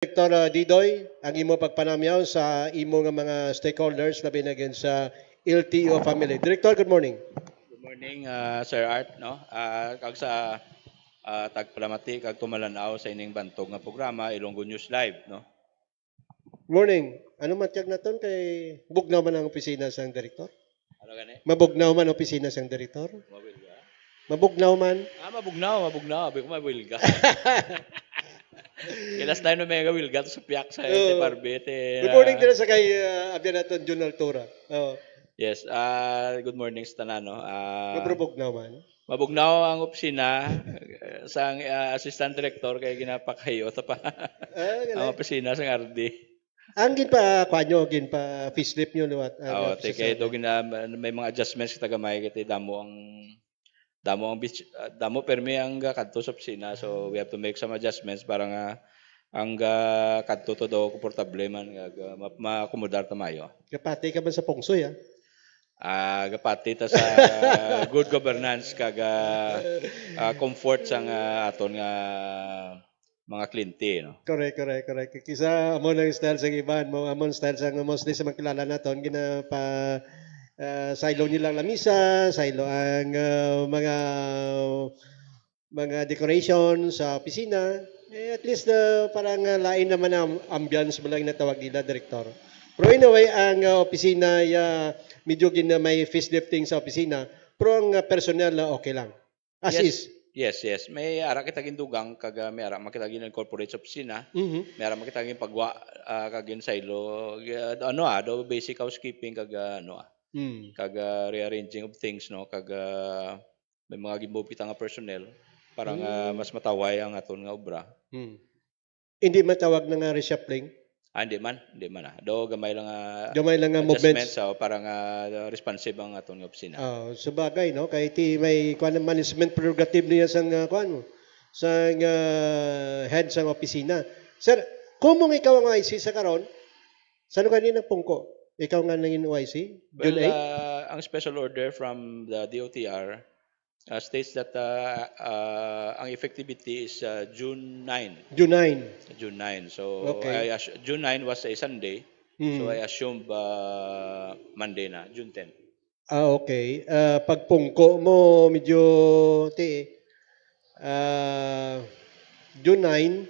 Director Didoy, ang imo pagpanamyaw sa imo nga mga stakeholders labi na gyud sa LTO family. Director, good morning. Good morning, Sir Art, no? Kag sa tagpalamati kag tumalanaw sa ining bantog nga programa Ilonggo News Live, no? Morning. Ano matyag naton kay bugnaw man ang opisina sang direktor? Ano gani? Mabugnaw man ang opisina sang direktor? Mawilga. Mabugnaw man. Mabugnaw. Abi ko mawilga. Ilas tayo na may wilga to sa piyak sa Oh, Barbie. good morning din sa kay abyan naton Jun Altura. Oh, Yes, good morning sa tanan, no? mabugnaw man. Mabugnaw ang opisina sa assistant director kay ginapakayo ta pa ang Ganay. opisina sa RD. Ang gin pa kwanyo gin pa facelift nyo luwat. Kay do may mga adjustments kita gamay kay damo permi ang kadto sa opisina, so we have to make some adjustments para nga ang kadto to do komportable man maakomodar ta mayo. Kapati ka man sa pungsoy ah. Gapati ta sa good governance kag comfort sa aton nga mga kliyente, no. Correct. Kisa amo ng style sa iban, mo amon style sa mostly sa magkilala naton gina pa silo nilang lamisa, silo ang mga decoration sa opisina. At least parang lain naman ang ambience mo lang natawag nila, Direktor. Pero anyway, ang opisina medyo gina may facelifting sa opisina, pero ang personnel okay lang. As Yes. is. Yes. May ara kita gindugang kag may ara makita gin incorporate sa opisina. Mhm. May ara makita gin pagwa kag gin silo do basic housekeeping kag Mm. kag rearranging of things, no, kag may mga gimove kita nga personnel para nga mas mataway ang aton nga obra. Mm. Hindi matawag na nga reshuffling. Hindi man do gamay lang Gamay lang nga adjustments movements. para nga responsive ang aton nga opisina. Sa bagay, no? Kay ti may kuan management prerogative niya sang kuan mo. Sang head sang opisina. Sir, kung ikaw ang IC sa karon, saan ka nang pungko? Ikaw nga nangin OIC? Well, June 8? ang special order from the DOTR states that ang effectivity is June 9. June 9. June 9. So Okay. June 9 was a Sunday. So Mm. I assume Monday na, June 10. Okay. Pag pungko mo, medyo ah, June 9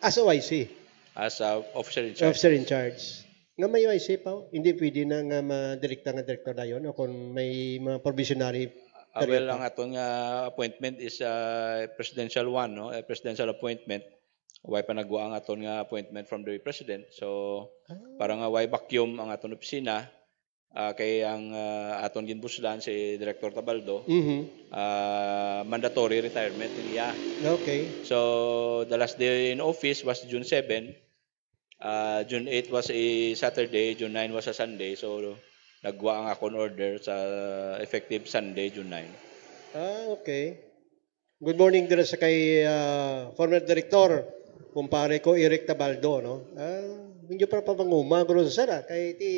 as OIC. As officer in charge. Officer in charge. Nga may OIC pa, hindi pwede na nga madirekta nga direktor na yun o kung may mga provisionary Well, ang aton nga appointment is presidential one, no? A presidential appointment. Way pa nagwa ang aton nga appointment from the president. So para nga way vacuum ang aton opisina kay ang aton ginbusdan si Director Tabaldo, Mhm. mandatory retirement niya. Okay. So the last day in office was June 7. June 8 was a Saturday, June 9 was a Sunday. So nagwa ang akon order sa effective Sunday, June 9. Okay. Good morning din sa kay former director, kumpare ko Eric Tabaldo, no? Medyo para pa manguma, guro sa sara, kay ti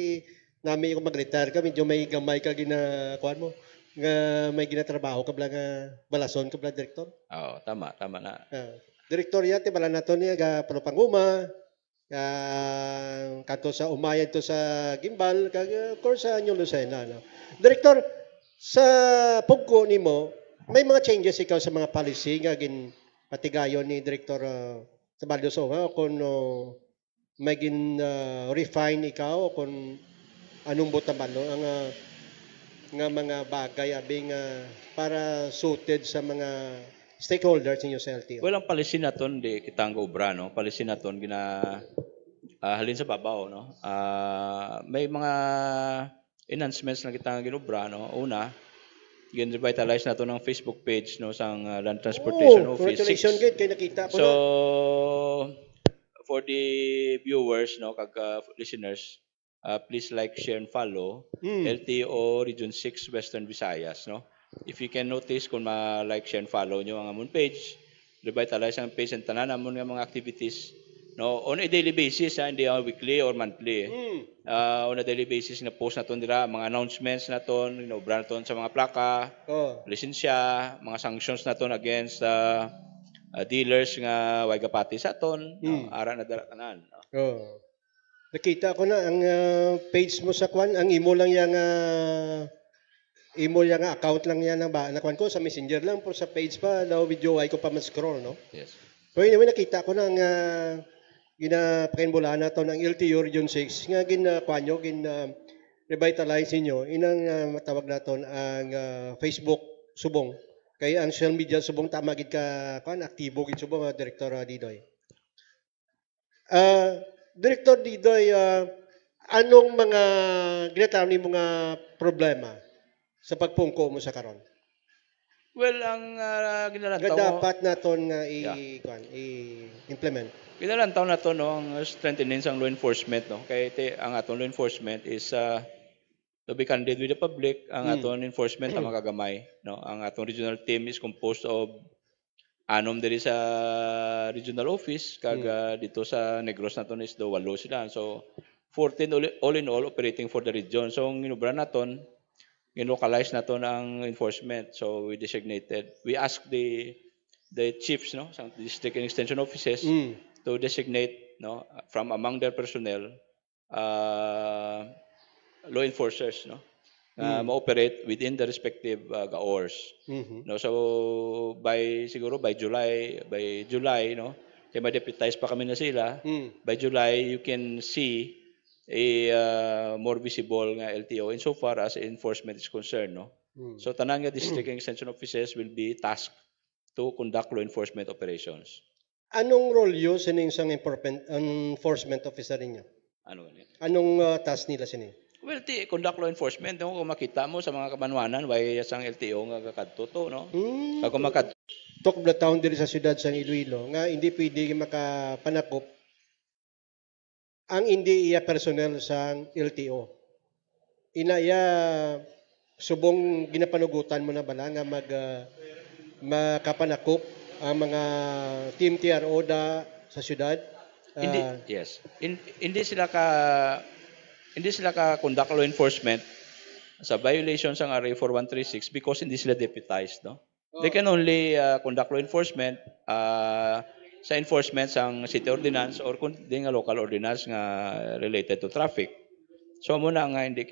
nami ko mag-retire ka, medyo may gamay ka kuan mo, nga may ginatrabaho ka bla nga balason ka bla director. Tama na. Direktor ya ti bala naton niya ga panguma, kato sa umayad to sa gimbal kag of course sa New Lucena, no. Direktor, sa pugko nimo may mga changes ikaw sa mga policy nga gin patigayon ni Director Tabaldo Soha o kung may gin refine ikaw o kung anong butamano ang nga mga bagay abing para suited sa mga stakeholders ninyo sa LTO. Well, ang policy naton di kitang obra, no. Policy naton halin sa babaw, no. May mga enhancements na kitang ginobra, no. Una, gin-revitalize nato ng Facebook page, no, sang Land Transportation Office. Congratulations kay nakita ko So na. for the viewers, no, kag listeners, please like, share, and follow LTO Region 6 Western Visayas, no. If you can notice kung ma-like, share, and follow nyo ang amon page, revitalize ang page and tanan amon nga mga activities, no, on a daily basis, hindi weekly or monthly. On a daily basis na post naton dira mga announcements naton, inobra naton sa mga plaka, lisensya, mga sanctions naton against dealers nga way gapati sa aton, no? Ara na dala tanan. No? Oh. Nakita ko na ang page mo sa kwan, ang imo yang account lang yan na ba nakuan ko sa Messenger lang pero sa page pa daw video ay ko pa man-scroll no. Yes. Pero anyway nakita ko na ang ginapakinbulaan na to ng LTO Region 6 nga ginakuan nyo revitalize niyo inang matawag naton ang Facebook subong kay ang social media subong tama gid ka kuan aktibo gid subong Director Didoy. Director Didoy, anong mga ginataw ni mga problema sa pagpungko mo sa karon? Well, ang ginalantaw Nga dapat naton nga i-implement. Ginalantaw na to no, ang strengthening sang law enforcement no. Kay ang aton law enforcement is to be candid with the public, ang aton enforcement ang magagamay no. Ang aton regional team is composed of anom diri sa regional office kag dito sa Negros naton is 8 sila. So 14 all in all operating for the region. So ang ginubra naton in-localize naton ang enforcement. So we asked the chiefs no sa district and extension offices to designate no from among their personnel law enforcers no ma-operate within the respective GAORs. No, so siguro by July no, kaya ma-deputize pa kami na sila. By July you can see a more visible nga LTO insofar as enforcement is concerned no. So tanan nga district and extension offices will be tasked to conduct law enforcement operations. Anong role yun sining sang enforcement officer ninyo? Anong task nila sining? Well, conduct law enforcement, no? Kung makita mo sa mga kabanwanan, way sang LTO nga kakadto to, no? Kung Talk of the town diri sa siyudad sa Iloilo, nga hindi pwede makapanakop ang hindi iya personnel sa LTO. Inaya subong ginapanugutan mo na bala nga makapanakop ang mga team TRO sa siyudad? Yes. Hindi sila ka-conduct law enforcement sa violations ng RA 4136 because hindi sila deputized, no? They can only conduct law enforcement sa enforcement sang city ordinance or kundi nga local ordinance nga related to traffic. So muna nga hindi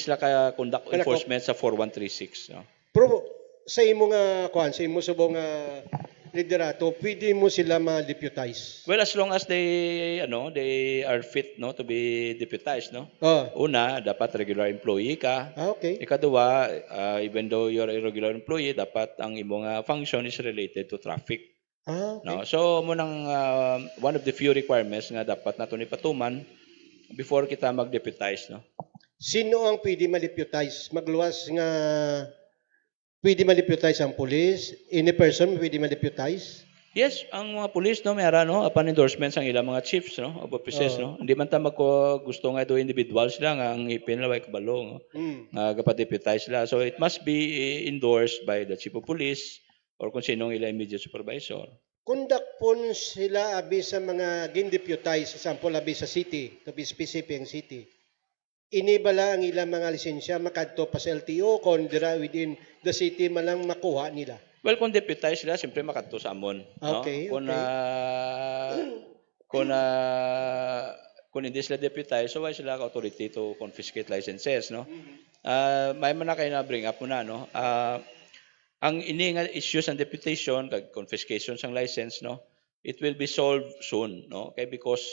sila ka-conduct enforcement sa 4136, no? Pero sa imo nga sa imo subong liderato, pwede mo sila ma-deputize. Well, as long as they are fit no to be deputized, no. Una, dapat regular employee ka. Okay. Ikaduwa, even though you're a regular employee, dapat ang imong function is related to traffic. Okay. No. So munang one of the few requirements nga dapat nato ni patuman before kita mag-deputize, no. Sino ang pwede ma-deputize? Magluwas nga pwede ma-deputize ang police? Any person pwede ma-deputize? Yes, ang mga police no mayara no upon endorsements ang ilang mga chiefs no of offices no. Hindi man ta gusto nga do individual sila nga ang ipin la way kabalo no. Gapa-deputize sila. So it must be endorsed by the chief of police or kung sinong ilang immediate supervisor. Conduct po sila abi sa mga gin-deputize, example abi sa city, to be specific ang city. Inibala ang ilang mga lisensya makadto pa sa LTO kung dira within the city man lang makuha nila. Well, kung deputize sila, siyempre makadto sa amon. Okay, no? Kung hindi sila deputize, so why sila authority to confiscate licenses, no? May man na kayo na bring up mo na, no? Ang ini nga issues ng deputation, kag confiscation sang license, no? It will be solved soon, no? Okay, because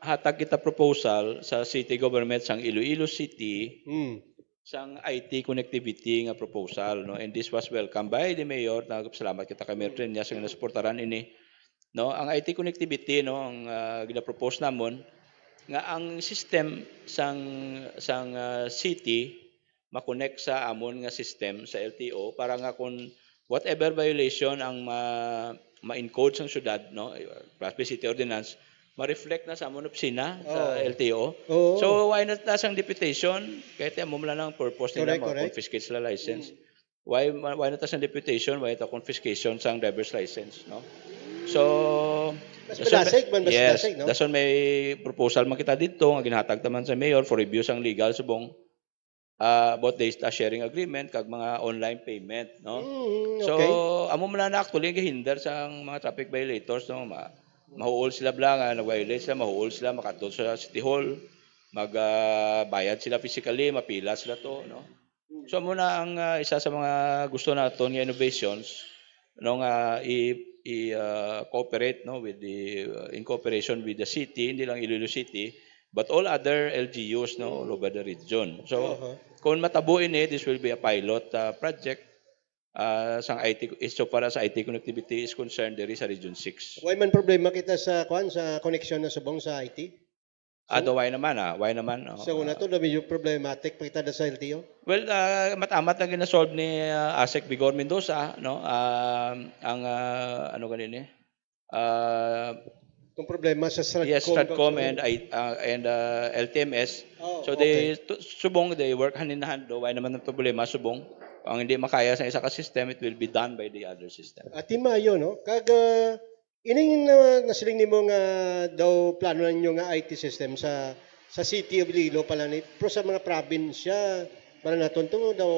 hatag kita proposal sa city government sang Iloilo City sang IT connectivity nga proposal, no, and this was welcomed by the mayor. Nagpasalamat kita kay Mayor Trinas nga nasuportaran ini, no. Ang IT connectivity, no, ang gina-propose namon nga ang system sang city ma-connect sa amon nga system sa LTO para nga kung whatever violation ang ma-encode sang syudad, no, plus city ordinance, ma-reflect na sa amon opisina sa LTO. So why not nasang deputation? Kahit mo lang ang purpose nila ma-confiscate sila license. Why not nasang deputation? Why ito confiscation sang driver's license, no? So no? Dason may proposal man kita dito nga ginhatag taman sa mayor for review sang legal subong about the data sharing agreement kag mga online payment, no? So, Okay. amo man na actually gihinder sa mga traffic violators, no? Mahuol sila blanca, nag-violate sila, mahuol sila, makadto sa City Hall, bayad sila physically, mapila sila to, no? So, amo na ang isa sa mga gusto naton nga innovations, no, nga cooperate, no, with the in cooperation with the city, hindi lang Iloilo City, but all other LGUs, no, all over the region. So, kung matabuin this will be a pilot project sang IT, so far as IT connectivity is concerned, there is a Region 6. Why man problema kita sa connection na subong sa IT? Why naman? So, una to, medyo problematic pagkita sa LTO? Well, matamat na ginasolve ni ASEC Vigor Mendoza, no? Ang ano kanini? Kung problema sa Stratcom. Yes, Stratcom and LTMS. So they subong, they work hand in hand. Why naman ang problema subong? Ang hindi makaya sa isa ka system, it will be done by the other system. At mayo, no? Ining nasiling nimo nga daw plano ninyo nga IT system sa City of Iloilo pala ni pero sa mga probinsya para naton to daw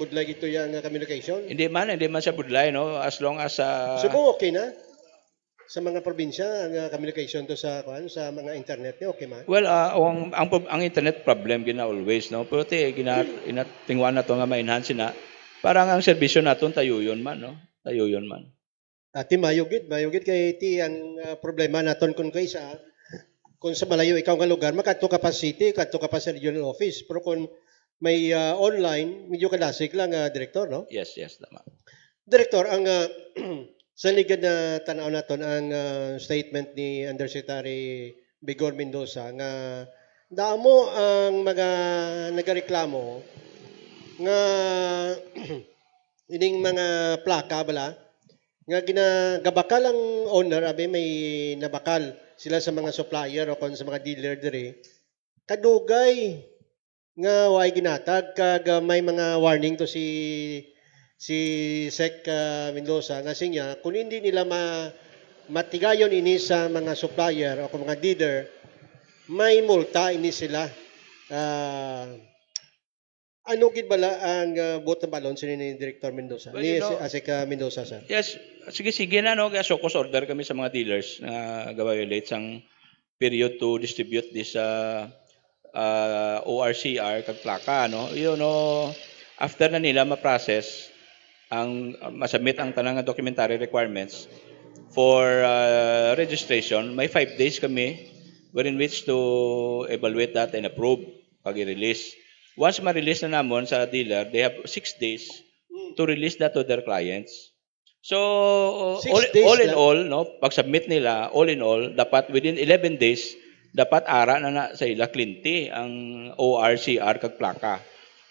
budlay ito yang communication. Hindi man siya budlay, no, as long as subong okay na sa mga probinsya ang communication to sa mga internet ni okay man. Well, ang internet problem gina always, no, pero tingwan na to nga ma-enhance na parang ang serbisyo naton tayuyon man, no, tayuyon man. Ati mayugid kay ti ang problema naton kung sa malayo ikaw nga lugar makadto ka pa city, kadto ka pa sa regional office. Pero kung may online, medyo kadasig lang director, no? Yes, tama. Director, ang sa ligad na tanaw naton ang statement ni Undersecretary Vigor Mendoza nga damo ang mga nagareklamo nga ining mga plaka bala nga ginagabakal ang owner abi may nabakal sila sa mga supplier o kon sa mga dealer diri kadugay nga way ginatag kag may mga warning to si Sec Mendoza nga sinya kung hindi nila matigayon ini sa mga supplier o mga dealer may multa ini sila. Ano gid bala ang bottom balon ni Director Mendoza? Well, ni Asik Mendoza sir. Yes, sige na, no, kaya sokos order kami sa mga dealers na violate sang period to distribute this ORCR kag plaka, no. You know, after na nila ma-process ang masubmit ang tanang documentary requirements for registration, may 5 days kami wherein which to evaluate that and approve pag i-release. Once ma-release na namon sa dealer, they have 6 days to release that to their clients. So, all in all, no, pag-submit nila, all in all, dapat within 11 days, dapat ara na sa ila klinti ang ORCR kag plaka.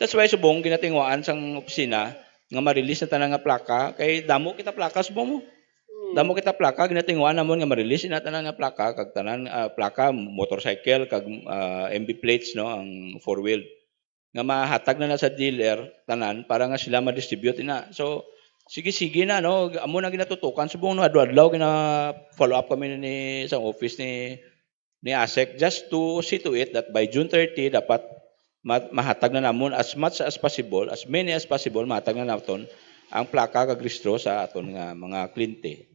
That's why subong ginatingwaan sang opisina nga ma-release na tanang nga plaka, kay damo kita plaka subong mo. Damo kita plaka, ginatingwaan namon nga ma-release na tanang nga plaka, kag tanan plaka, motorcycle, kag MB plates, no, ang 4-wheel. Nga mahatag na sa dealer tanan para nga sila ma-distribute na. So sige na, no, amo na ginatutukan subong no adlaw gina follow up kami ni sa office ni ASEC just to see to it that by June 30 dapat mahatag na namon as much as possible, as many as possible mahatag na naton ang plaka kag rehistro sa aton nga mga kliyente.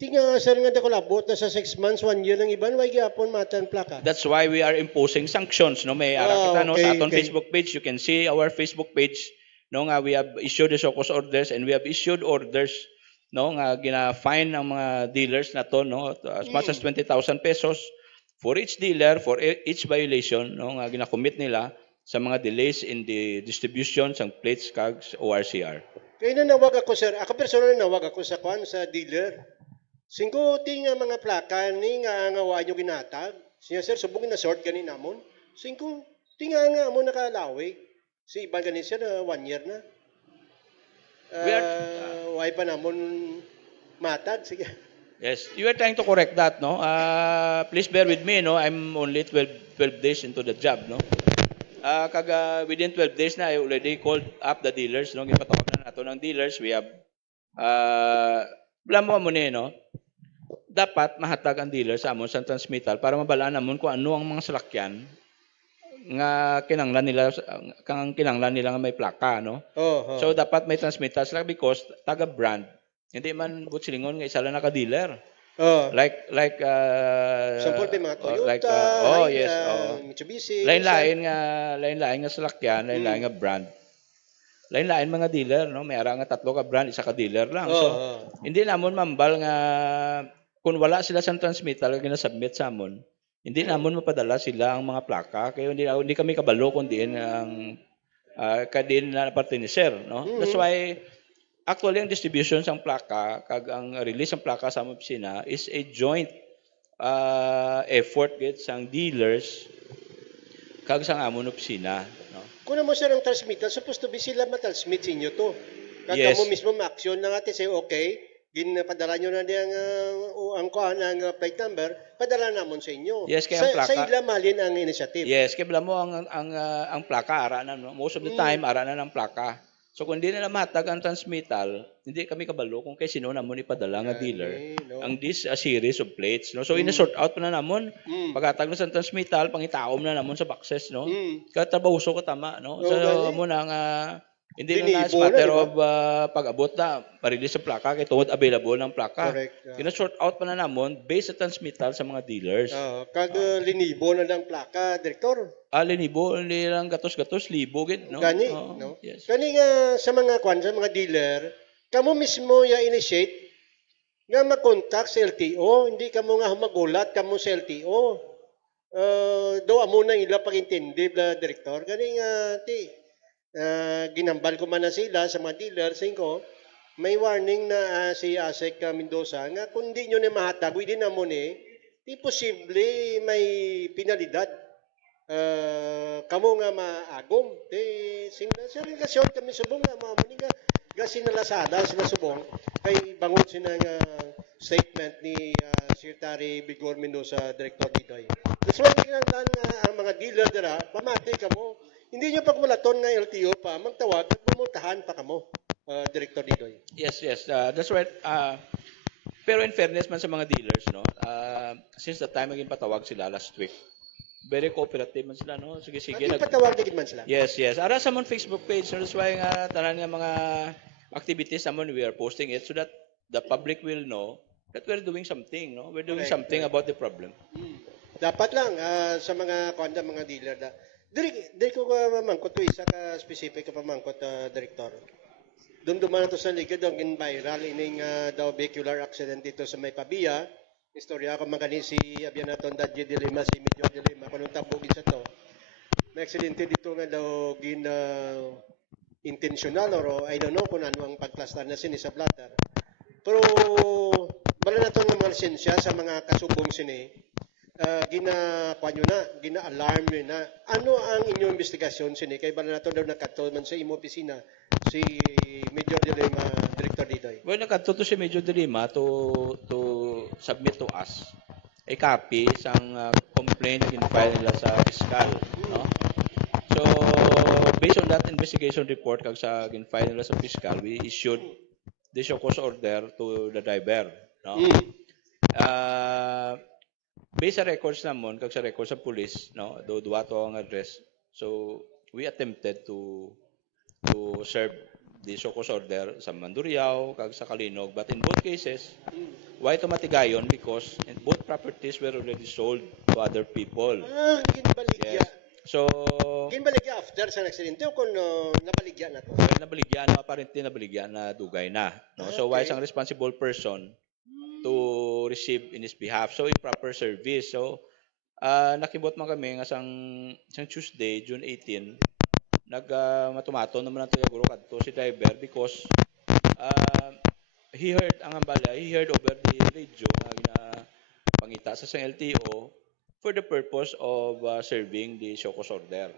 Tinga sir nga nakolabot na sa 6 months, 1 year ng iban, way gyapon matan plaka. That's why we are imposing sanctions, no, may ara kita, no, sa aton Facebook page. You can see our Facebook page, no, nga we have issued the SOCOS orders and we have issued orders, no, nga gina-fine ang mga dealers na to, no, as much as 20,000 pesos for each dealer for each violation, no, nga gina-commit nila sa mga delays in the distribution sang plates kag ORCR. Kaya na nawag ako sir, ako personal nawag ako sa dealer. Singko tinga mga plaka ni nga wa nyo ginatag. Siya sir subong na sort gani namon. Singko tinga nga mo nakalawi. Si iban gani sir 1 year na. Why pa namon matag sige. Yes, you are trying to correct that, no. Please bear with me, no. I'm only 12 days into the job, no. Within 12 days na I already called up the dealers, no. Gipatawag na nato ng dealers. We have blamo mo ni, no. Dapat mahatag ang dealer sa amon sa transmittal para mabalaan namon kung ano ang mga salakyan nga kinanglan nila nga may plaka, no? So dapat may transmitter sila because taga brand. Hindi man butsilingon nga isa lang naka-dealer. Like Sample may mga Toyota, Mitsubishi. Lain-lain nga salakyan, lain-lain nga brand. Lain-lain mga dealer, no? May ara nga 3 ka brand, isa ka dealer lang. So hindi namon mambal nga kung wala sila sa transmitter nga ginasubmit sa amon, hindi namon mapadala sila ang mga plaka kaya hindi kami kabalo kundi ang kadin na partiniser, no? That's why actually ang distribution sang plaka kag ang release ng plaka sa among opisina is a joint effort gid sang dealers kag sang among opisina, no? Kung mo sir ang transmitter, supposed to be sila matransmit sa inyo to. Kag Yes. mo mismo ma-action na nga say okay, ginpadala nyo na diyang ang plate number, padala namon sa inyo. Yes, kaya ang plaka. Sa ila malin ang initiative. Yes, kaya bala mo ang plaka ara na, no? Most of the time ara na ng plaka. So kung hindi nila matag ang transmittal, hindi kami kabalo kung kay sino namon ipadala nga dealer no? ang this series of plates, no? So ina-sort out pa na namon. Pagkatag na sa transmittal, pangitaom na namon sa boxes, no? Katrabahuso ko tama, no? So amo na nga hindi na Linibo matter na, di ba? of pag-abot na ma-release ang plaka kay tungod available ng plaka. Correct. Kina-sort out pa na namon based sa transmittal sa mga dealers. Kag linibo na lang plaka, Direktor. Linibo, hindi lang gatos-gatos, libo, gid, no? Gani, Oo, no? Yes. Kani nga sa mga sa mga dealer, kamo mismo ya initiate nga mag-contact sa LTO, hindi kamo nga humagulat kamo sa LTO. Do amo na ila pagintindi bla Direktor. Kani nga ginambal ko man na sila sa mga dealer ko, may warning na si Asek Mendoza nga kung di nyo na mahatag, within na mo ni, di posible may penalidad. Kamo nga maagom. Sa relasyon kami subong nga, mamuni nga sinalasada, sinasubong, kay bangon sila nga statement ni Secretary Bigor Mendoza, Director Didoy. That's why kinanglan nga ang mga dealer dira, pamati kamo. Hindi nyo pagmulaton nga LTO pa, magtawag at bumutahan pa kamo, Director Didoy. Yes. That's right. Pero in fairness man sa mga dealers, no? Since the time naging patawag sila last week, very cooperative man sila, no? Sige. Patawag din man sila. Yes. Ara sa mon Facebook page, so that's why nga tanan nga mga activities namon we are posting it so that the public will know that we're doing something, no? We're doing something about the problem. Dapat lang sa mga mga dealer da. Diri ko mamangkot to isa ka specific ka pamangkot Director. Dumduman to sa ligid ang viral ining daw vehicular accident dito sa May Pabia. Istorya ko maganin si Abianaton Dadje Dilima, si Medyo Dilima kanang tabugin sa to. May aksidente dito nga daw intentional or I don't know kung ano ang pagplastar na sini sa blatter. Pero bala na to ng mga lisensya sa mga kasubong sini. Gina-alarm nyo na. Ano ang inyong investigasyon sini? Kay bala nato daw nakatol man sa imo opisina si Major Dilima, Director Didoy. Well, nakadto to si Major Dilima to submit to us a copy sang complaint na gin-file nila sa fiscal, no? So, based on that investigation report kag sa gin-file nila sa fiscal, we issued the show cause order to the driver, no? Based sa records namon kag sa records sa police, no, duwa to ang address. So we attempted to serve the show cause order sa Mandurriao kag sa Kalinog, but in both cases why to matigayon because both properties were already sold to other people. Ginbaligya. Yes. So Ginbaligya after sa aksidente o kung nabaligya na to? Nabaligyan, apparently nabaligyan na dugay na, no? So why isang responsible person to receive in his behalf. So, improper service. So, nakibot man kami nga sang Tuesday, June 18, matumato naman nato yung kadto si driver because he heard over the radio na pangita sa LTO for the purpose of serving the show cause order.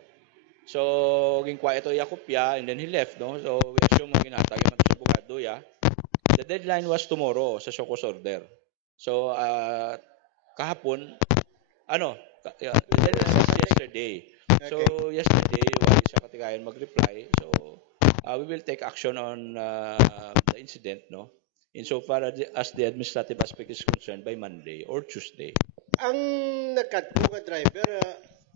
So, ginkuha ito yakupya and then he left, no? So, we assume ginhatag yung sa abogado, The deadline was tomorrow sa show cause order. So, kahapon, the deadline was yesterday. Okay. So, yesterday, wala siya katigayan mag-reply. So, we will take action on the incident, no? Insofar as the administrative aspect is concerned by Monday or Tuesday. Ang nagkadto nga driver,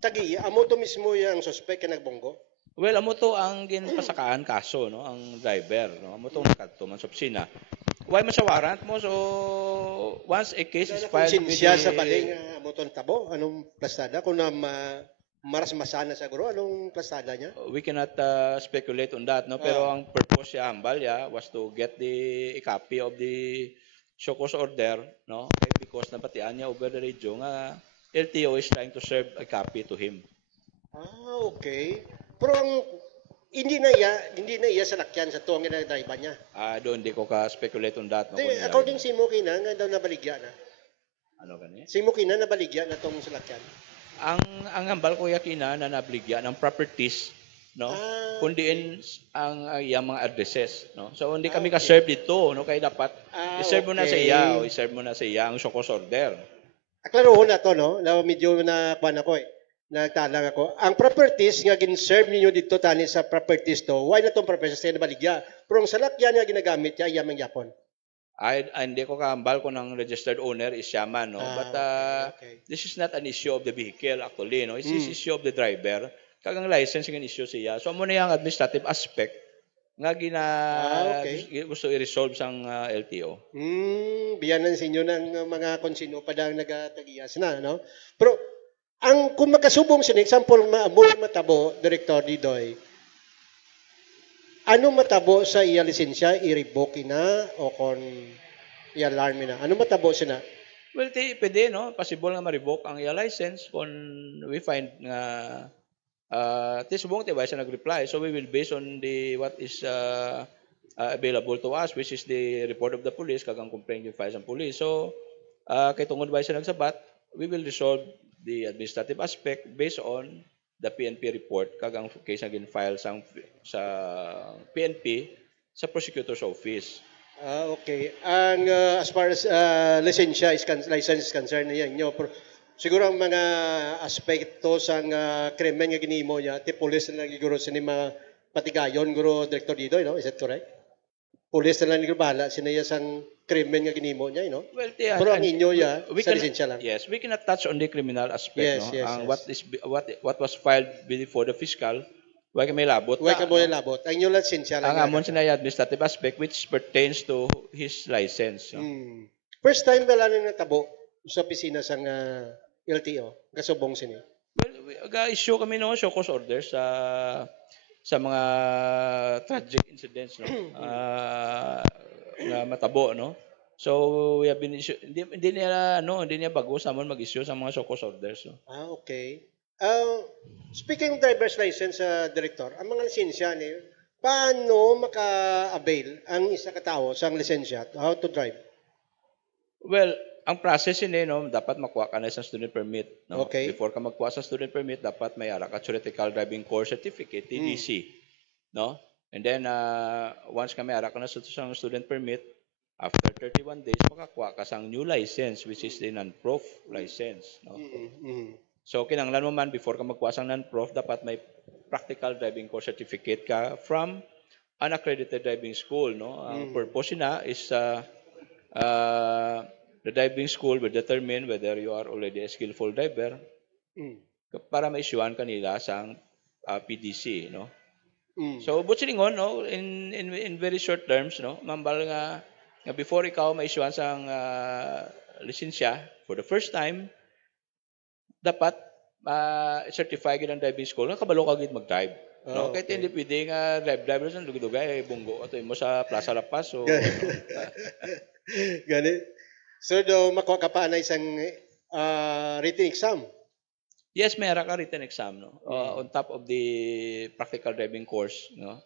Tagi, amo to mismo yung suspect ka nagbonggo. Well, amo to ang ginpasakaan kaso, no, ang driver, no. Amo to nakadto man sa opisina. Why man sa warrant mo? So once a case is filed with Konsensya sa the baling amo to tabo, anong plastada kung na maras masana sa guro, anong plastada niya? we cannot speculate on that, no. Pero ang purpose niya hambal was to get a copy of the show cause order, no, because nabatian niya over the radio nga LTO is trying to serve a copy to him. Okay. Pero ang hindi na iya sa lakyan sa tuwang na driver niya. Doon di ko ka-speculate on that. No, According si mo kina, nga daw nabaligya na. Ano kani? Si mo kina, nabaligya na tong sa lakyan. Ang hambal ko yakina na nabligya ng properties, no? Kundiin ang iyang mga addresses, no? So hindi kami ka-serve dito, no? Kaya dapat i-serve mo na sa iya o i-serve mo na sa iya ang show cause order. Aklarohon na to, no? Na medyo na kuan ako nagtalang ako. Ang properties nga gin-serve ninyo dito tani sa properties to, why na tong properties na baligya? Pero ang salakyan nga ginagamit niya, iyamang yapon. Hindi ko kahambal ko ng registered owner is Yaman, no? But okay. this is not an issue of the vehicle actually, no? It's an issue of the driver. Kagang license ng issue siya. So mo na yung administrative aspect nga gusto i-resolve sang LTO. Biyanan sa inyo ng mga konsino pa dang nagatagiyas na, no? Pero kung makasubong sa example, matabo, Director Didoy, ano matabo sa iya lisensya, i-revoke na o kung i-alarm na? Ano matabo siya na? Well, pwede, no? Possible nga ma-revoke ang iya license kung we find nga subong tiba siya nag-reply. So we will base on what is available to us, which is the report of the police, kagang complaint yung file sa police. So, kay tungod ba siya nagsabat, we will resolve the administrative aspect based on the PNP report kagang case na gin-file sa PNP sa prosecutor's office. Okay. As far as license is concerned, yan nyo. Siguro ang mga aspekto sa krimen nga ginimo niya, police na nagiguro sa mga patigayon, guro Director Didoy, no? Is that correct? Police na lang nagibala, sinaya sang krimen nga ginimo niya, no? Well, pero ang inyo sa lisensya lang. Yes, we cannot touch on the criminal aspect, no? Yes. What was filed before the fiscal, why kami labot. Why kamo labot? Ang inyo lisensya lang. Ang amon sinaya administrative aspect which pertains to his license. No? First time ba lang natabo sa opisina sang LTO, kasubong sini? Well, ga-issue kami no show cause orders sa mga tragic incidents, no? Na matabo, no? So we have been hindi niya bago sa amon mag-issue sa mga show cause orders. No? Okay. Speaking of driver's license, Director, ang mga lisensya ni paano maka-avail ang isa ka tawo sa lisensya, how to drive? Well, ang process no, dapat makuha ka na sa student permit, no? Okay. Before ka magkuha sa student permit, dapat may ara ka theoretical driving course certificate, TDC, no? And then once ka may ara ka na sa student permit, after 31 days makakuha ka sang new license which is the non-prof license, no? So kinahanglan mo man before ka magkuha sang non-prof, dapat may practical driving course certificate ka from an accredited driving school, no? Ang purpose na is the driving school will determine whether you are already a skillful driver para ma-issuean kanila sang PDC, no? So butsilingon, no, in very short terms, no, mambal nga before ikaw ma-issuean sang lisensya for the first time, dapat certify gid ang driving school nga kabalo ka gid mag-drive. No, kahit hindi pwede nga driver sa dugay bunggo ato mo sa Plaza La Paz so Gani. So do makuha ka pa na isang written exam. Yes, may ara ka written exam, no. On top of the practical driving course, no.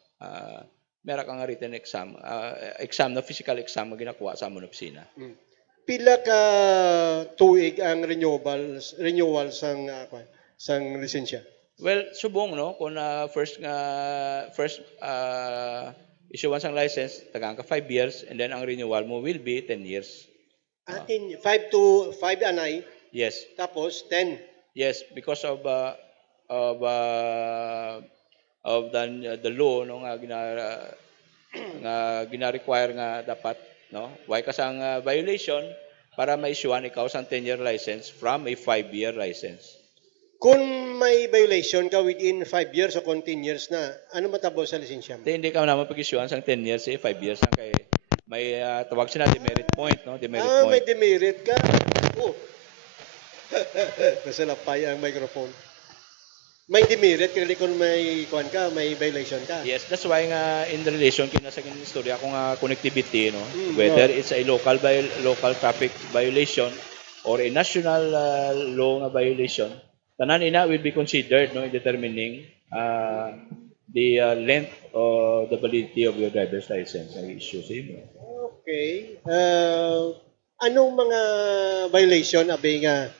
May ara ka nga written exam, exam na physical exam nga ginakuha sa among opisina. Pila ka tuig ang renewal sang lisensya? Well, subong, no, kung first issuance ang license, tagaan ka 5 years and then ang renewal mo will be 10 years. 5 anay. Yes. Tapos 10. Yes, because of the law, no, nga gina-require nga dapat, no, why ka sang violation para ma-issuean ikaw sang 10-year license from a 5-year license. Kung may violation ka within 5 years o kung 10 years na, ano matabo sa lisensya mo? Hindi ka naman pag-issuean sang 10 years, 5 years lang kay may tawag sila demerit point, no? Demerit May point. demerit ka. Oh. Nasalapay ang microphone. May demerit kasi kung may kuan ka, may violation ka. Yes, that's why nga in relation kina sa kanyang istorya kung connectivity, no? Mm, Whether no. it's a local traffic violation or a national law nga violation, tanan ina will be considered, no, in determining the length or the validity of your driver's license na issue sa imo. Okay. Anong mga violation abi nga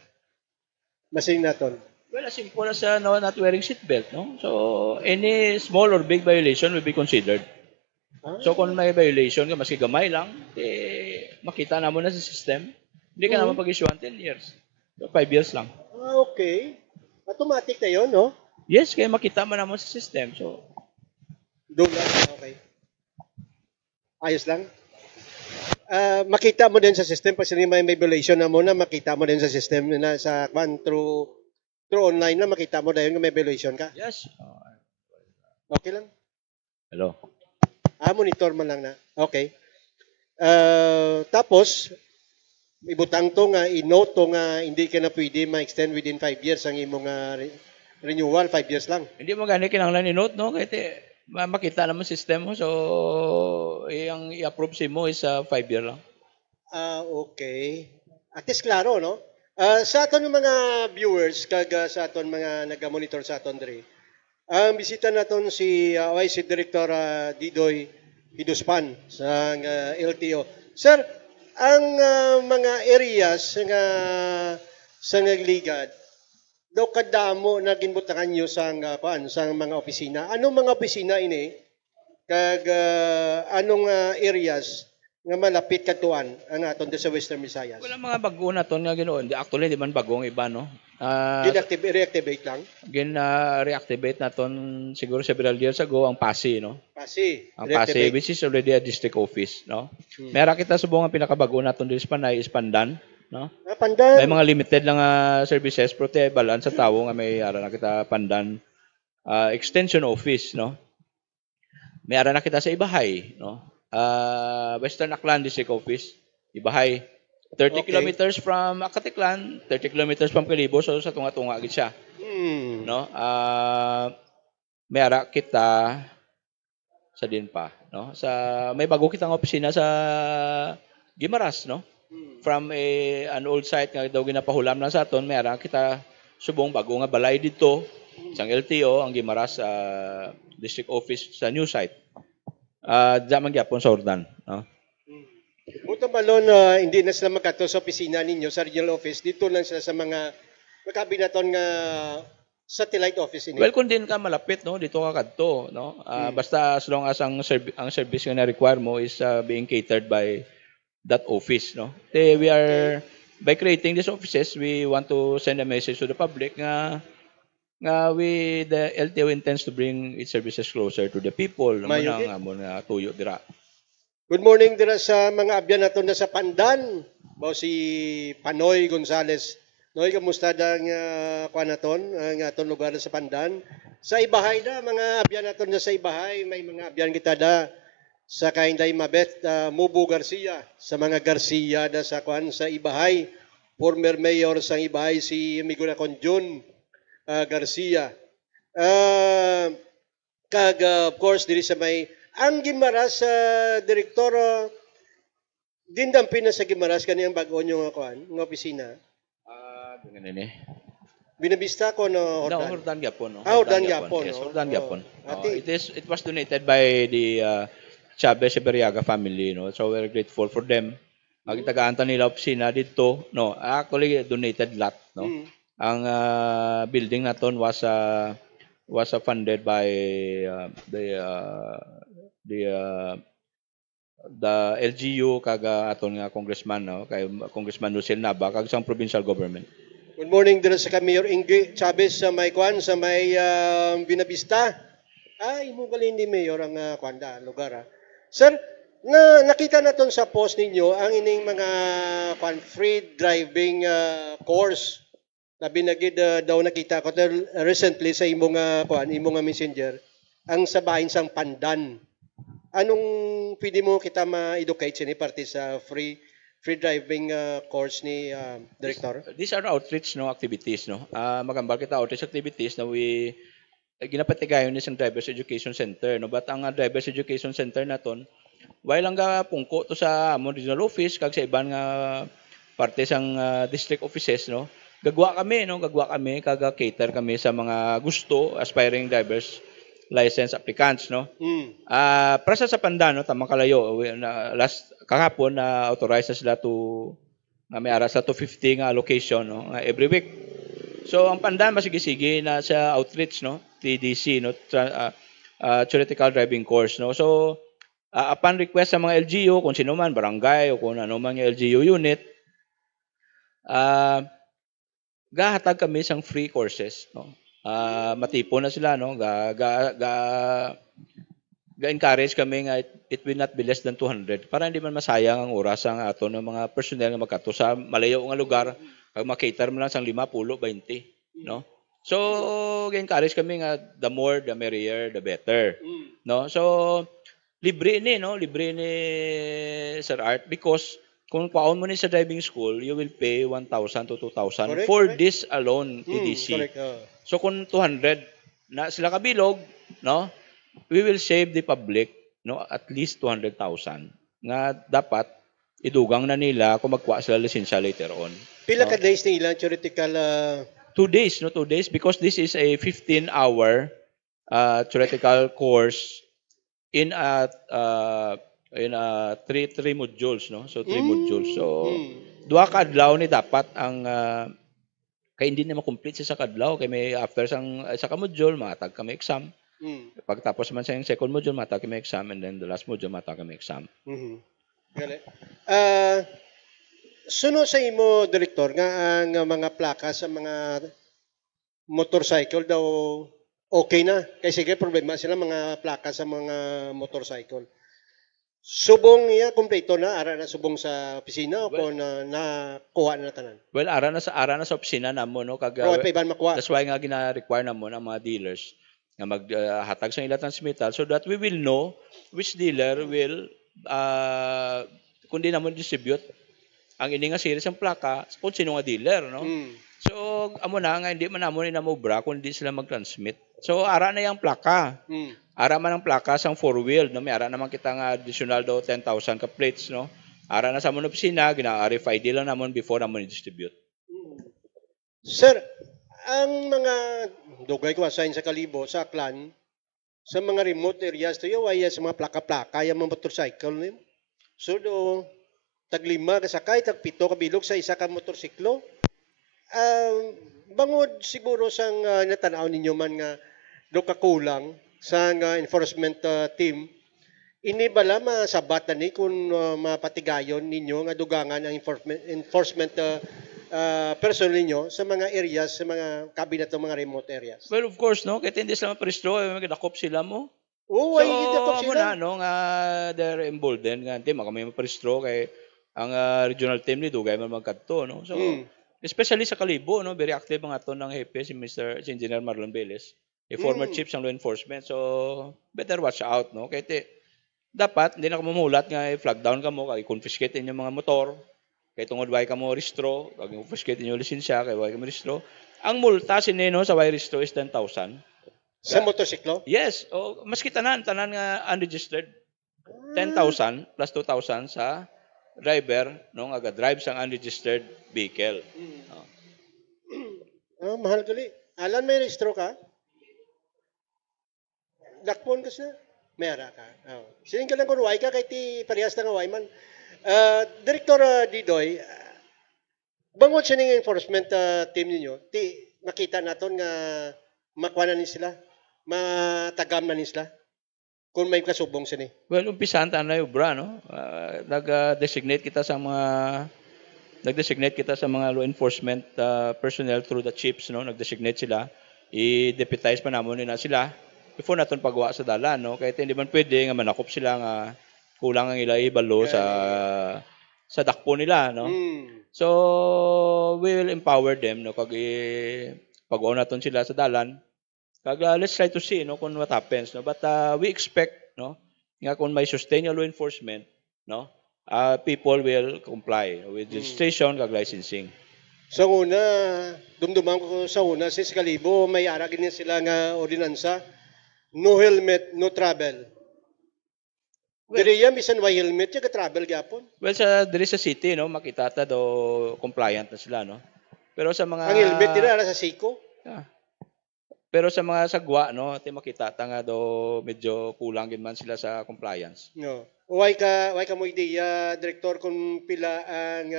masing naton? Well, as simple as not wearing seatbelt, no? So, any small or big violation will be considered. So, kung may violation ka, maski gamay lang, makita na mo na sa system. Hindi ka naman pag-issuean 10 years. So, 5 years lang. Okay. Automatic na yun, no? Yes, kaya makita mo naman sa system. So, Doon lang. Okay. Ayos lang. Makita mo din sa system pag may violation na mo na makita mo din sa system na sa through online na makita mo na yun kung may violation ka. yes. Okay lang. Hello. Monitor man lang na. Okay. Tapos, ibutang to nga, i-note to nga hindi ka na pwede ma-extend within 5 years ang imong renewal, 5 years lang. Hindi mo gani kinahanglan i-note, no? Kaya makita naman system mo. So, yung i-approve si mo is 5 year lang. Okay. At least klaro, no? Sa aton mga viewers, kag sa aton mga nag-monitor sa aton diri, ang bisita naton si OIC Director Didoy Hiduspan sa LTO. Sir, ang mga areas nga sa nagligad, daw kadamo na ginbutangan nyo sa mga opisina. Anong mga opisina ini? Kag anong areas nga malapit katuan ang aton sa Western Visayas? Wala mga bago na to nga ginoon. Actually, di man bagong iba, no? Reactivate lang? Reactivate na ton siguro several years ago ang PASI, no? PASI. Ang PASI, which is already a district office, no? Meron kita subong ang pinakabago na ton dito sa Panay is Pandan, no? Pandan. May mga limited lang services pero te balan sa tawo nga may ara na kita Pandan extension office, no? May ara na kita sa Ibahay, no? Western Aklan District Office, Ibahay. 30 kilometers from Akatiklan, 30 kilometers from Kalibo, so sa tunga-tunga gid siya. No? May ara kita sa Dinpa, no? Sa may bago kitang opisina sa Guimaras, no? From an old site nga daw ginapahulam na sa aton, may ara kita subong bago nga balay dito, isang LTO ang Guimaras District Office sa new site. Diyan gyapon sa Ordan, no? Buto balon hindi na sila magkato sa opisina ninyo sa regional office, dito lang sila sa mga makabinaton nga satellite office ini. Well, kung din ka malapit, no, dito ka kadto, no. Basta as long as ang service nga na-require mo is being catered by that office, no. We are by creating these offices, we want to send a message to the public nga the LTO intends to bring its services closer to the people. Mo na tuyo dira. Good morning dira sa mga abyan naton na sa Pandan. Bao si Panoy Gonzales. Noy, kamusta dang kuan naton ang aton lugar sa Pandan? Sa Ibahay da mga abyan naton na sa Ibahay, may mga abyan kita da sa Kainday Mabet, Mubo Garcia, sa mga Garcia da sa kuan sa Ibahay. Former mayor sa Ibahay si Miguna Conjun Garcia. Of course diri sa may ang Guimaras direktor dindampin na sa Guimaras kaniyang bag-o nyo nga opisina. Ganun ni. Binabista ko no Hordan. No, Hordan gyapon, no. Hordan gyapon. Yes, Hordan gyapon. It was donated by the Chavez Iberiaga family, no. So we're grateful for them. Magitagaan nila opisina dito, no. Actually donated lot, no. Ang building naton was funded by the LGU kag aton nga congressman, no, kay Congressman Lucille Nava kag sang provincial government. Good morning dira sa Mayor Ingrid Chavez sa may kuan sa may Binabista. Imo galin ni Mayor ang kuanda lugar. Sir, nakita naton sa post ninyo ang ining mga free driving course Labi na gid daw nakita ko recently sa imong imong messenger ang sabahin sang pandan. Anong pwede mo kita ma-educate sini parte sa free driving course ni Director? These are outreach activities magambal kita outreach activities na we ginapatigayon ni sang Drivers Education Center but ang Drivers Education Center naton while lang pungko to sa among regional office kag sa iban nga parte sang district offices gagwa kami kag cater kami sa mga gusto aspiring drivers license applicants para sa Pandan tamang kalayo last kahapon na authorized na sila to nga may ara sa 250 nga allocation every week. So ang Pandan masige-sige na sa outreach TDC theoretical driving course So upon request sa mga LGU kung sino man barangay o kung ano man yung LGU unit gahatag kami sang free courses matipo na sila ga-encourage kami nga it will not be less than 200 para hindi man masayang ang oras ang ato ng mga personnel nga magkato sa malayo nga lugar kag makater mo lang sang 50 20 so ga-encourage kami nga the more the merrier the better so libre ni Sir Art because kung paon mo ni sa driving school, you will pay 1,000 to 2,000 for this alone, TDC. So kung 200 na sila kabilog, we will save the public at least 200,000 nga dapat idugang na nila kung magkuha sila lisensya later on. Pila ka days nila theoretical 2 days, 2 days because this is a 15-hour theoretical course in three modules so 3 modules so duha ka adlaw ni dapat ang kay hindi na ma-complete sa kadlaw kay may after sang isa ka module matag kami exam pagtapos man sa second module matag kami exam and then the last module matag kami exam suno sa imo direktor nga ang mga plaka sa mga motorcycle daw okay na kay sige problema sila mga plaka sa mga motorcycle. Subong iya kompleto na ara na subong sa opisina o nakuha na tanan. Well, ara na sa opisina namo kag that's why nga gina-require namo ang mga dealers nga maghatag sa ila transmittal so that we will know which dealer will kundi namo distribute ang ini nga series ng plaka kung sino nga dealer So amo na nga hindi man namo ni namobra kundi sila mag-transmit. So ara na yang plaka. Ara man ang plaka sang 4-wheel may ara naman kita nga additional daw 10,000 ka plates Ara na sa amon opisina gina-RFID lang namon before namon i-distribute. Sir, ang mga dugay ko assign sa Kalibo sa Aklan sa mga remote areas to ay sa mga plaka-plaka yung mga motorcycle nimo. So do taglima ka sakay tagpito ka bilog sa isa ka motorsiklo. Bangod siguro sang natanaw ninyo man nga do kakulang sa enforcement team ini bala masabat ni kung mapatigayon ninyo nga dugangan ang enforcement personnel ninyo sa mga areas sa mga cabinet ng mga remote areas. Well, of course kaya hindi sila maprestro magdakop sila mo. Oo, ay dakop sila. Nga they're emboldened nga hindi makamay maprestro kay ang regional team ni dugay man magkadto So especially sa Kalibo very active ang aton ng hepe si Engineer Marlon Velez. Former chief ng law enforcement. So, better watch out, Kaya dapat, hindi na ka mamulat nga flag down ka mo, kaya confiscate yung mga motor, kaya tungod why ka mo restro, kaya confiscate yung lisensya, kaya why ka mo restro. Ang multa sinino sa why restro is 10,000. Sa motorsiklo? Yes. Maski tanan nga unregistered. 10,000 plus 2,000 sa driver, nga drive sang unregistered vehicle. Mahal gali. Alan, may restro ka? Dakpon ka siya? Mayara ka. Sining ka lang kung way ka, kahit parehas na nga way man. Director Didoy, bangon siya ng enforcement team ninyo, nakita naton nga makuha na ni sila, matagam na ni sila, kung may kasubong siya ni. Well, umpisahan tayo na yung bra, nag-designate kita sa mga law enforcement personnel through the chiefs, nag-designate sila, i-deputize pa naman nila sila, before naton pagawa sa dalan kaya hindi man pwede nga manakop sila nga kulang ang ila ibalo sa dakpo nila So we will empower them no kag pag-o naton sila sa dalan. Kag let's try to see no kung what happens no. But we expect no nga kung may sustain nga law enforcement no people will comply with registration kag licensing. Sa una, dumduman ko sa una, si Kalibo, may ara gini sila nga ordinansa, no helmet, no travel. Diriya, bisan way helmet, yung travel gyapon. Well, diri sa city, no, makita ta do compliant na sila, no. Pero sa mga Ang helmet nila sa siko. Pero sa mga sagwa, no, ate makita ta nga do medyo kulang gid man sila sa compliance. No. Way ka mo ideya, direktor, kung pila ang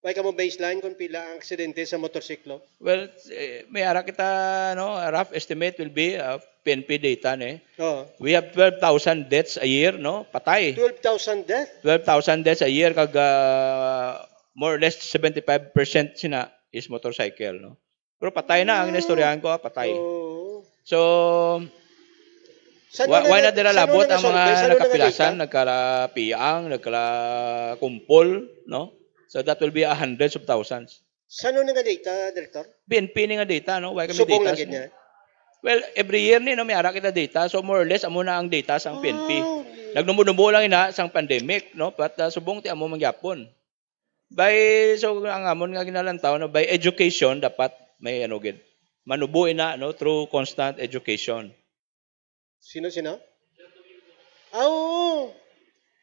way ka mo baseline kung pila ang aksidente sa motorsiklo? Well, may ara kita, no, a rough estimate will be PNP data, ne. Oh. We have 12,000 deaths a year, no, patay. 12,000 deaths? 12,000 deaths a year kag more or less 75% sina is motorcycle, no. Pero patay na ang inestoryahan ko, patay. Oh. So why na dira labot ang mga nakapilasan, nagkalapiang, nagkalakumpol, no? So that will be hundreds of thousands. Saan nga data, Director? PNP ni nga data, no? Why kami Subong data? lang niya. Well, every year ni no may ara kita data, so more or less amo na ang data sang PNP. Nagnumo-numo lang ina sang pandemic, no? But subong ti amo mangyapon. So ang amon nga ginalantaw no by education dapat may ano gid. Manubo ina no through constant education. Sino? Oo.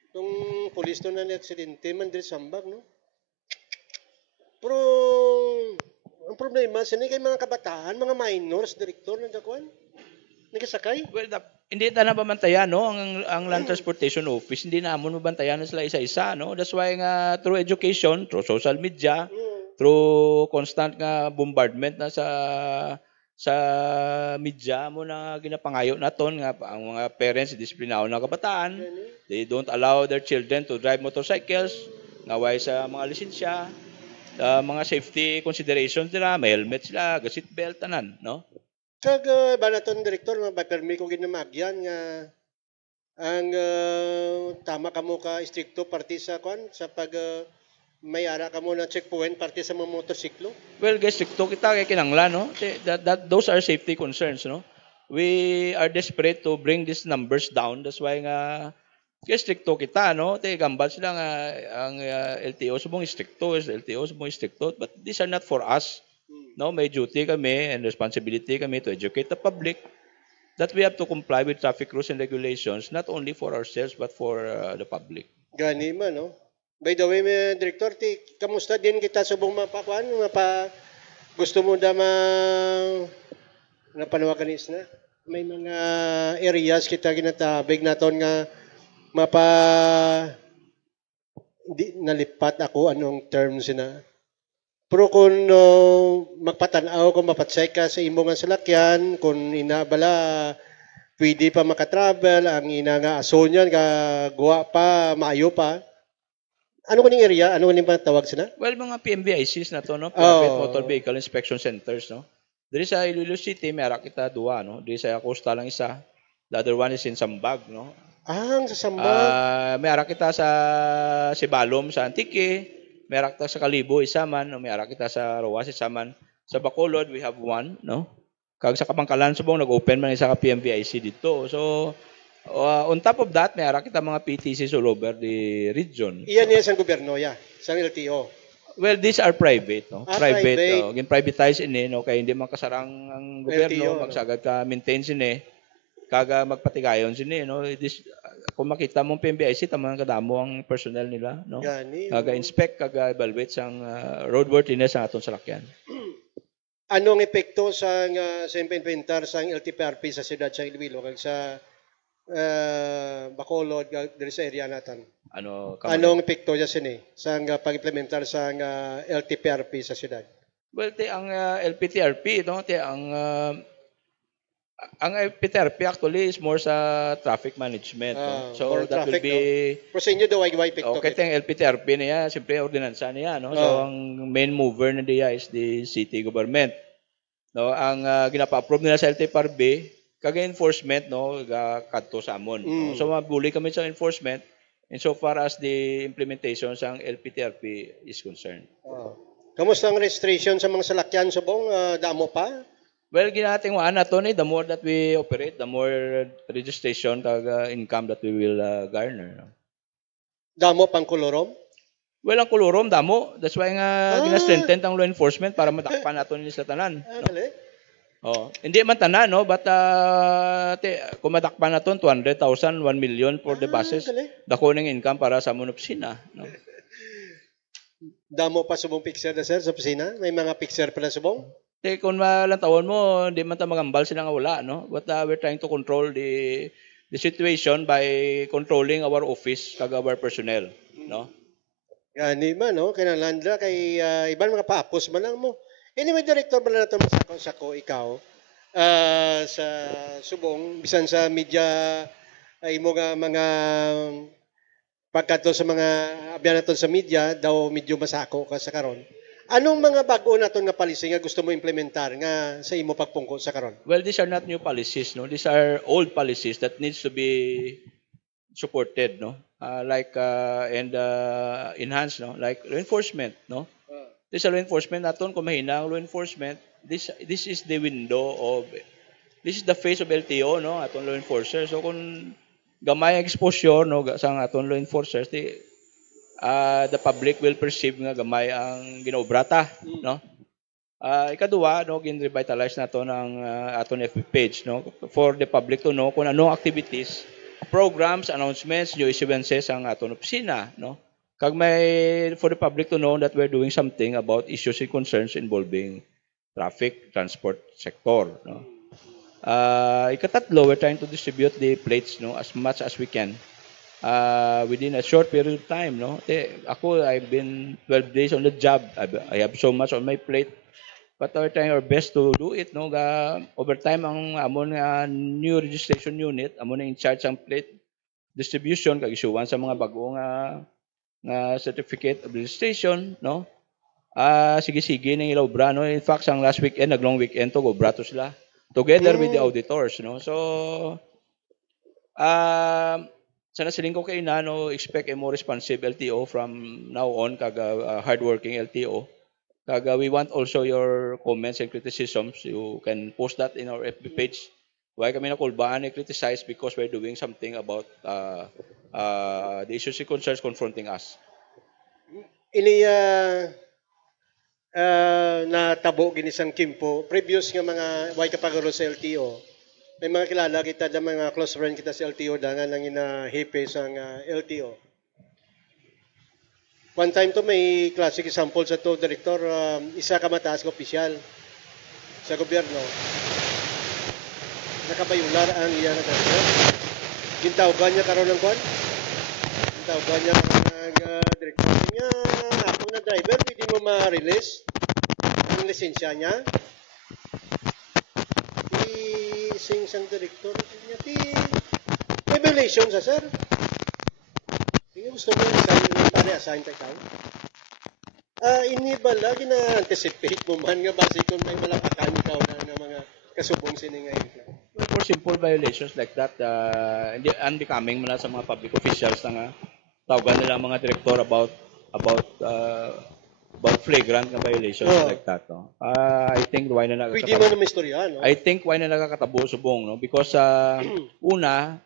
Itong pulis to na ni-aksidente, man diri sambag, no? Pero, ang problema, sino kay mga kabataan, mga minors, direktor, nagkakuan? Nagkasakay? Well, hindi na nababantayan, no? Ang Land Transportation Office, hindi na amon mabantayan sila isa-isa, no? That's why nga through education, through social media, through constant nga bombardment na sa media mo na ginapangayo naton nga ang mga parents disiplinaon na kabataan. They don't allow their children to drive motorcycles, ngaway sa mga lisensya, mga safety considerations nila, may helmet sila, seat belt tanan, no? Kag ba naton direktor nga permi ko ginamagyan nga ang tama kamo ka stricto parte sa kwan sa pag may ara ka mo na checkpoint parte sa mga motorsiklo? Well, guys, stricto kita kay kinanglan, no? Those are safety concerns, no? We are desperate to bring these numbers down. That's why nga kay stricto kita, no? Gambal sila nga ang LTO subong stricto, LTO subong stricto, but these are not for us. No, may duty kami and responsibility kami to educate the public that we have to comply with traffic rules and regulations not only for ourselves but for the public. Gani man, no? By the way, may Director, kamusta din kita subong mapakuan? Gusto mo da napanawagan na? May mga areas kita ginatabig naton nga nalipat ako anong terms na. Pero kung magpatanaw, kung mapatsay ka sa imo nga salakyan, kung inabala, pwede pa makatravel, ang ina nga aso niyan, guwa pa, maayo pa. Ano kaning area? Ano kaning tawag sila? Well, mga PMVICs na to, no? Private Motor Vehicle Inspection Centers, no? Diri sa Iloilo City, meron kita duwa, no? Diri sa Costa lang isa. The other one is in Sambag, no? Sa Sambag. Meron kita sa Sibalom, sa Antique. Meron kita sa Kalibo, isa man. No? Meron kita sa Roas, isa man. Sa Bacolod, we have one, no? Kag sa Kapangkalan, subong nag-open man isa ka PMVIC dito. So, on top of that, meron kita mga PTCs all over the region. Iyan sa gobyerno, sa LTO. Well, these are private, no? Private. Privatize ini, no? Kaya hindi man kasarang ang gobyerno, LTO, magsagad ka maintain sini, kaga magpatigayon sini, no? Kung makita mong PMBIC, tamang kadamo ang personnel nila, no? Gani. Kaga-inspect, kaga-evaluate sang roadworthiness ang atong salakyan. Anong epekto sa inventar sa LTPRP sa siyudad sa Iloilo kag sa Bacolod diri sa area natin? Anong epekto niya sa pag-implementar sa LTPRP sa siyudad? Well, ang LPTRP, no? Ang LPTRP actually is more sa traffic management. No? So that traffic, will be... No? Pero sa inyo daw ay epekto. Okay, ang LPTRP niya, siyempre ordinansa niya. No? So ang main mover na niya is the city government. No? Ang ginapa-approve nila sa LTPRB, kaga enforcement, no? Kadto sa amon. No? So mabuli kami sa enforcement, insofar as the implementation sang LPTRP is concerned. Kamusta ang registration sa mga salakyan subong? Damo pa? Well, ginating waan nato ni the more that we operate, the more registration kag income that we will garner. No? Damo pang kolorom? Well, ang kulurom damo. That's why nga gina-strengthen ang law enforcement para matakpan nato ni sa tanan. No? Oh, hindi man tanan, no, but kung matakpan naton 200,000, 1 million for the buses. Dako ng income para sa among opisina, no. Damo pa subong fixer na sir sa opisina? May mga fixer pala subong? Kung malang tawon mo, hindi man ta magambal sila nga wala, no. But we're trying to control the situation by controlling our office kag our personnel, no. Gani man, no, kinahanglan kay iban mga paapos man lang mo. Anyway, director ba na natin masako ikaw sa subong, bisan sa media ay mo nga mga pagkato sa mga abyan naton sa media, daw medyo masako ka sa karon. Anong mga bago naton nga policy nga gusto mo implementar nga sa imo pagpungko sa karon? Well, these are not new policies, no. These are old policies that needs to be supported, no. And enhanced, no. Like law enforcement, no. This law enforcement naton kung mahina ang law enforcement, this is the window of this is the face of LTO, no, aton law enforcers. So kung gamay ang exposure, no, sa aton law enforcers, the public will perceive nga gamay ang ginobrata, no. Ikaduwa, no, gin-revitalize naton ang aton FB page, no, for the public to know kung anong activities, programs, announcements, new issuances ang aton opisina, no. Kag may for the public to know that we're doing something about issues and concerns involving traffic, transport sector, no. Ikatatlo, we're trying to distribute the plates, no, as much as we can within a short period of time, no. I've been 12 days on the job. I have so much on my plate, but we're trying our best to do it, no. Over time ang amon new registration unit, amon na in charge ang plate distribution kag isuwan sa mga bagong nga certificate of registration, no. Sige-sige ning ilawbra, no. In fact, ang last weekend, long weekend to, gobra to sila together with the auditors, no. So sana siling ko kay na, no, expect a more responsive LTO from now on, kag hardworking LTO. Kag we want also your comments and criticisms. You can post that in our FB page. Why kami nakulbaan and criticize because we're doing something about the issues and concerns confronting us. Ini natabo ginisang Kimpo, previous nga mga way kapagaro sa LTO. May mga kilala kita da mga close friend kita sa LTO dangan lang ina-hepe sa LTO. One time to may classic example sa to, Director, isa ka mataas ka opisyal sa gobyerno. Nakabayular ang iya na director. Gintawgan niya karon ng kwan. Gintawgan niya ng director niya. Ako na driver, pwede mo ma-release ang lisensya niya. Ising sang director niya. May violation sa sir. Hindi gusto mo assign ka ikaw. Ini bala, gina-anticipate mo man nga base kung may malapakan ikaw na mga kasubong sininga ito. For simple violations like that, unbecoming man sa mga public officials na tawagan nila mga director about flagrant na violations like that, no. I think why na pwede mo na istorya, no. I think why na nakakatabo subong, no, because una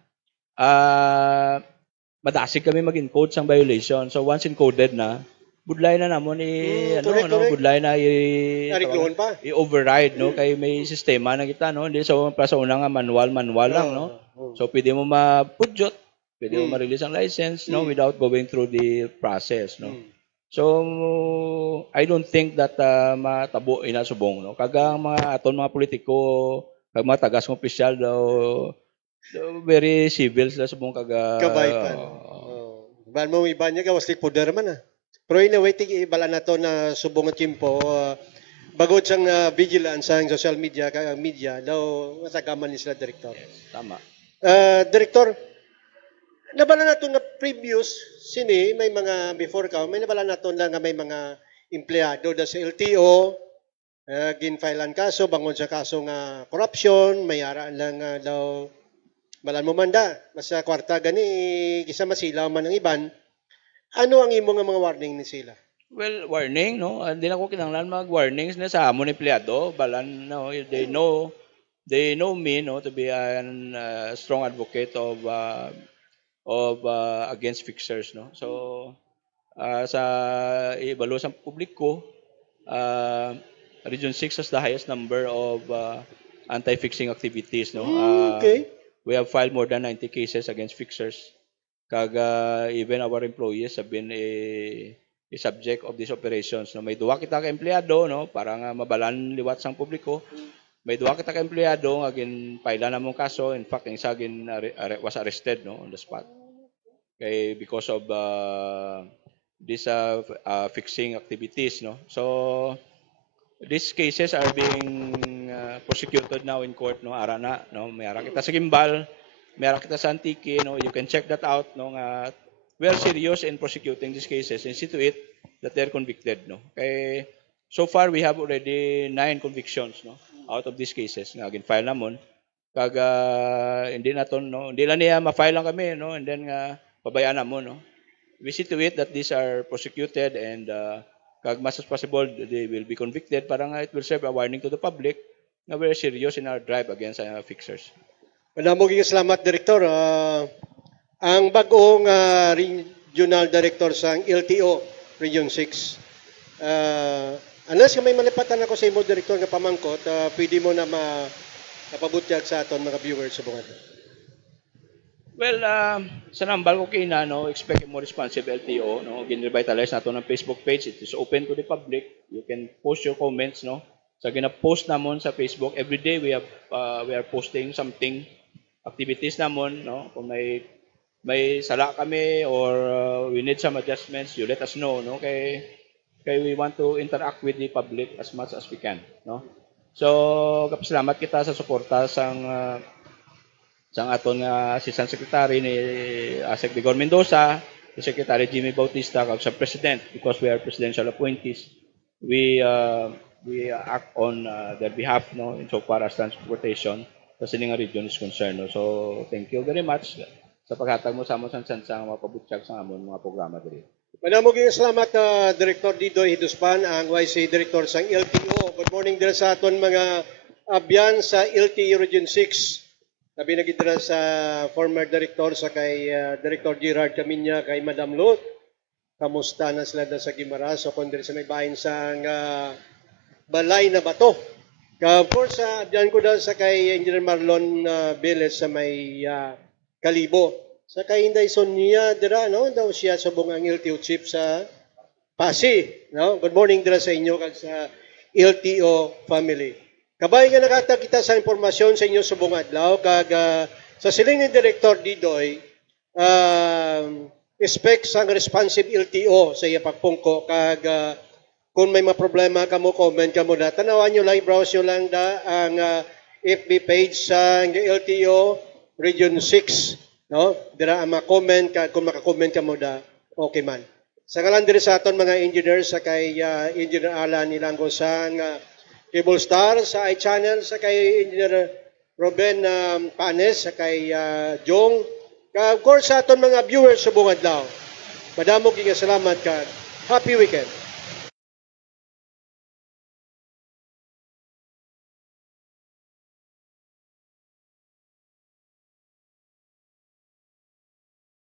madasig kami mag-encode sang violation. So once encoded na, budlay na namon budlay na i-override, no, kay may sistema na kita, no. Hindi sa una nga manual lang, no. So pwede mo mapudyot, pwede mo ma-release ang license, no, without going through the process, no. So I don't think that matabo ina subong, no. Kagang mga aton mga politiko, kag mga tagas ng opisyal daw very civil sila subong kabay pa. Ban mo iba niya gawas poder man Pero anyway, ibala na to na subong at Kimpo, bagod siyang vigilance sa social media, kaya media, daw matagaman ni sila, Director. Yes, tama. Director, nabala na to na previous, may mga, before ka, may nabala na to na may mga empleyado da sa LTO, ginfilean kaso, bangon sa kaso nga corruption, may araan lang daw Balan mo manda, sa kwarta gani, kisa masilaw man ang iban, ano ang imo nga mga warning ni sila? Well, warning, no? Hindi na ko kinahanglan mag-warnings na sa amon empleyado. Balan, no? They know me, no, to be an strong advocate of against fixers, no? So, sa ibalo sa publiko, Region 6 has the highest number of anti-fixing activities, no? Okay. We have filed more than 90 cases against fixers. Even our employees have been a subject of these operations. No? May duwa kita ka empleyado, no? Para nga mabalan liwat sang publiko. May duwa kita ka empleyado nga ginpaila na mong kaso. In fact, ang isa was arrested, no, on the spot. Because of these fixing activities, no. So these cases are being prosecuted now in court, no. Ara na, no. May ara kita sa gimbal, may ara kita sa Antique, no. You can check that out, no. We are serious in prosecuting these cases and see to it that they're convicted, no. So far we have already 9 convictions, no, out of these cases nga gin-file namon. Hindi na to, no, hindi lang niya ma-file lang kami, no, and then pabayaan namon, no. We see to it that these are prosecuted and mas as possible they will be convicted para nga it will serve a warning to the public na we're serious in our drive against fixers. Maraming salamat, Director. Ang bagong regional director sa LTO Region 6. Unless may malipatan ako sa imo, Director, nga pamangkot, pwede mo na mapabutyag sa aton mga viewers sa bunga. Well, sa nambal ko kina, no, expect a more responsive LTO, no, gin-revitalize nato ng Facebook page. It is open to the public. You can post your comments, no. Sa gina-post namon sa Facebook, every day we are posting something, activities namon, no. Kung may sala kami or we need some adjustments, you let us know, no. Kay we want to interact with the public as much as we can, no. So, kapasalamat kita sa suporta sang aton nga Assistant Secretary ni Asec Vigor Mendoza, si Secretary Jimmy Bautista, kag sa President, because we are presidential appointees. We act on their behalf, no, insofar as transportation sa sining region is concerned, no. So, thank you very much sa paghatag mo sa amon sang sansang mapabutyag sa amon mga programa diri. Maraming salamat, Director Didoy Hiduspan, ang YC Director sang LTO. Good morning din sa aton mga abyan sa LTO Region 6. Sabi na kita sa former Director sa kay Director Gerard Caminya, kay Madam Lot. Kamusta na sila sa Guimaras o kundi sa may bahin sa balay na bato. Of course, abyan ko daw sa kay Engineer Marlon Velez sa may Kalibo. Sa kay Inday Sonia dira, no, daw siya sa bungang LTO chief sa Pasig, no. Good morning dira sa inyo kag sa LTO family. Kabay nga nakata kita sa impormasyon sa inyo sa buong adlaw kag sa siling ni Director Didoy, expect sang responsive LTO sa iya pagpungko kag kung may mga problema kamo, comment kamo da. Tanawan nyo lang, browse nyo lang da ang FB page sa LTO Region 6, no? Dira ang ma-comment ka, kung maka-comment kamo da, okay man. Sa ngalan diri sa aton mga engineers sa kay Engineer Alan Ilango sa Cable Star, sa iChannel, sa kay Engineer Ruben Panes, sa kay Jong, of course sa aton mga viewers sa buong adlaw. Madamo kay salamat ka. Happy weekend.